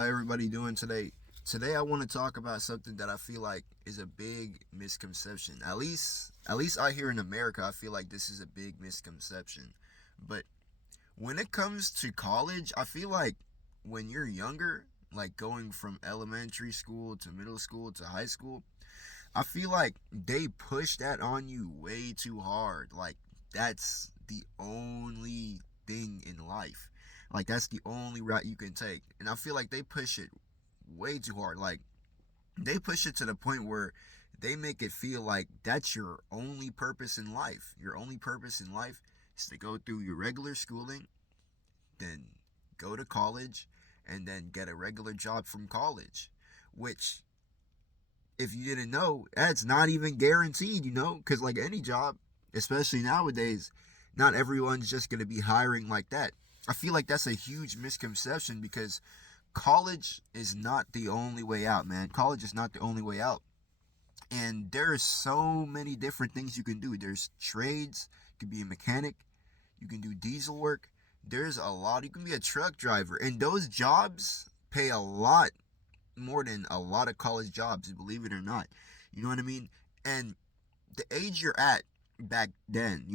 How everybody doing today? Today I want to talk about something that I feel like is a big misconception. At least I here in America, I feel like this is a big misconception. But when it comes to college, I feel like when you're younger, like going from elementary school to middle school to high school, I feel like they push that on you way too hard. Like that's the only thing in life. Like that's the only route you can take. And I feel like they push it way too hard. Like they push it to the point where they make it feel like that's your only purpose in life. Your only purpose in life is to go through your regular schooling, then go to college, and then get a regular job from college, which if you didn't know, that's not even guaranteed, because like any job, especially nowadays, not everyone's just going to be hiring like that. I feel like that's a huge misconception because college is not the only way out, man. College is not the only way out. And there are so many different things you can do. There's trades, you can be a mechanic, you can do diesel work. There's a lot. You can be a truck driver. And those jobs pay a lot more than a lot of college jobs, believe it or not. You know what I mean? And the age you're at back then,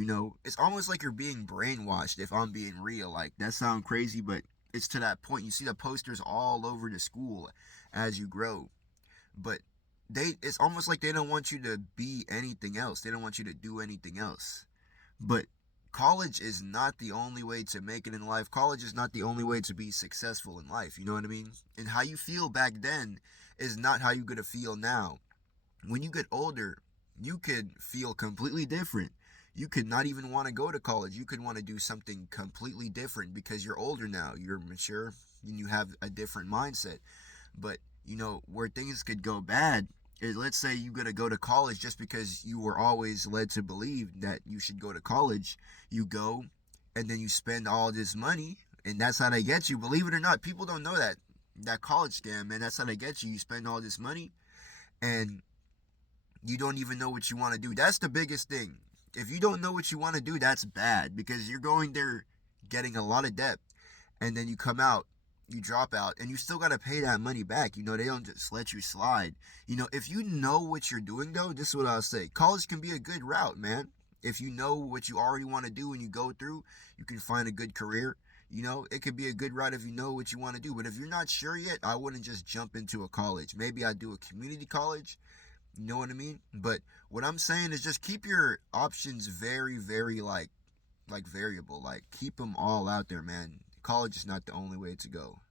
it's almost like you're being brainwashed, if I'm being real. Like, that sounds crazy, but it's to that point. You see the posters all over the school as you grow. But it's almost like they don't want you to be anything else. They don't want you to do anything else. But college is not the only way to make it in life. College is not the only way to be successful in life. You know what I mean? And how you feel back then is not how you're going to feel now. When you get older, you could feel completely different. You could not even want to go to college. You could want to do something completely different because you're older now. You're mature and you have a different mindset. But, where things could go bad is, let's say you're going to go to college just because you were always led to believe that you should go to college. You go and then you spend all this money, and that's how they get you. Believe it or not, people don't know that college scam, man. That's how they get you. You spend all this money and you don't even know what you want to do. That's the biggest thing. If you don't know what you want to do, that's bad because you're going there getting a lot of debt, and then you come out, you drop out, and you still got to pay that money back. They don't just let you slide. If you know what you're doing, though, this is what I'll say. College can be a good route, man. If you know what you already want to do and you go through, you can find a good career. It could be a good route if you know what you want to do. But if you're not sure yet, I wouldn't just jump into a college. Maybe I'd do a community college. You know what I mean? But what I'm saying is just keep your options very, very like variable. Like keep them all out there, man. College is not the only way to go.